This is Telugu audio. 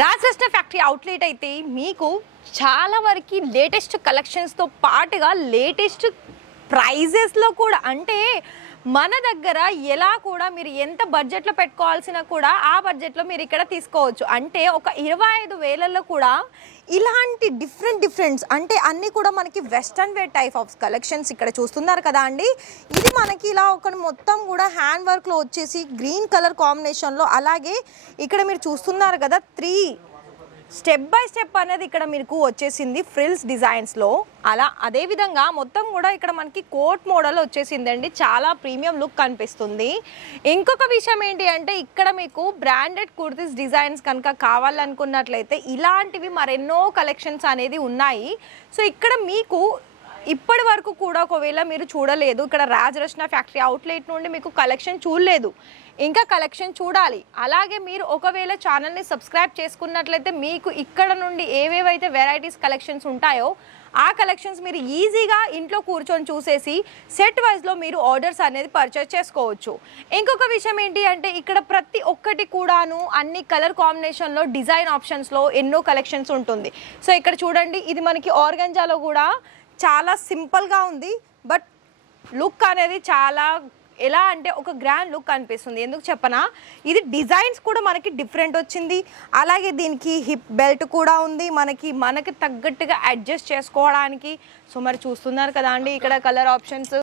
రాజరత్న ఫ్యాక్టరీ అవుట్లెట్ అయితే మీకు చాలా వరకు లేటెస్ట్ కలెక్షన్స్తో పాటుగా లేటెస్ట్ ప్రైజెస్లో కూడా అంటే మన దగ్గర ఎలా కూడా మీరు ఎంత బడ్జెట్లో పెట్టుకోవాల్సిన కూడా ఆ బడ్జెట్లో మీరు ఇక్కడ తీసుకోవచ్చు. అంటే ఒక 25,000లో కూడా ఇలాంటి డిఫరెంట్స్ అంటే అన్నీ కూడా మనకి western wear type of collections ఇక్కడ చూస్తున్నారు కదా అండి. ఇది మనకి ఇలా ఒక మొత్తం కూడా హ్యాండ్ వర్క్లో వచ్చేసి గ్రీన్ కలర్ కాంబినేషన్లో, అలాగే ఇక్కడ మీరు చూస్తున్నారు కదా 3 స్టెప్ బై స్టెప్ అనేది ఇక్కడ మీకు వచ్చేసింది ఫ్రిల్స్ డిజైన్స్లో. అదేవిధంగా మొత్తం కూడా ఇక్కడ మనకి కోట్ మోడల్ వచ్చేసిందండి. చాలా ప్రీమియం లుక్ కనిపిస్తుంది. ఇంకొక విషయం ఏంటి అంటే ఇక్కడ మీకు బ్రాండెడ్ కుర్తీస్ డిజైన్స్ కనుక కావాలనుకున్నట్లయితే ఇలాంటివి మరెన్నో కలెక్షన్స్ అనేది ఉన్నాయి. సో ఇక్కడ మీకు ఇప్పటి వరకు కూడా ఒకవేళ మీరు చూడలేదు, ఇక్కడ రాజరత్న ఫ్యాక్టరీ అవుట్లెట్ నుండి మీకు కలెక్షన్ చూడలేదు, ఇంకా కలెక్షన్ చూడాలి, అలాగే మీరు ఒకవేళ ఛానల్ని సబ్స్క్రైబ్ చేసుకున్నట్లయితే మీకు ఇక్కడ నుండి ఏవేవైతే వెరైటీస్ కలెక్షన్స్ ఉంటాయో ఆ కలెక్షన్స్ మీరు ఈజీగా ఇంట్లో కూర్చొని చూసేసి సెట్ వైజ్లో మీరు ఆర్డర్స్ అనేది పర్చేస్ చేసుకోవచ్చు. ఇంకొక విషయం ఏంటి అంటే ఇక్కడ ప్రతి ఒక్కటి కూడాను అన్ని కలర్ కాంబినేషన్లో డిజైన్ ఆప్షన్స్లో ఎన్నో కలెక్షన్స్ ఉంటుంది. సో ఇక్కడ చూడండి, ఇది మనకి ఆర్గంజాలో కూడా చాలా సింపుల్గా ఉంది, బట్ లుక్ అనేది చాలా ఎలా అంటే ఒక గ్రాండ్ లుక్ అనిపిస్తుంది. ఎందుకు చెప్పనా, ఇది డిజైన్స్ కూడా మనకి డిఫరెంట్ వచ్చింది, అలాగే దీనికి హిప్ బెల్ట్ కూడా ఉంది మనకి తగ్గట్టుగా అడ్జస్ట్ చేసుకోవడానికి. సో మరి చూస్తున్నారు కదా అండి ఇక్కడ కలర్ ఆప్షన్స్.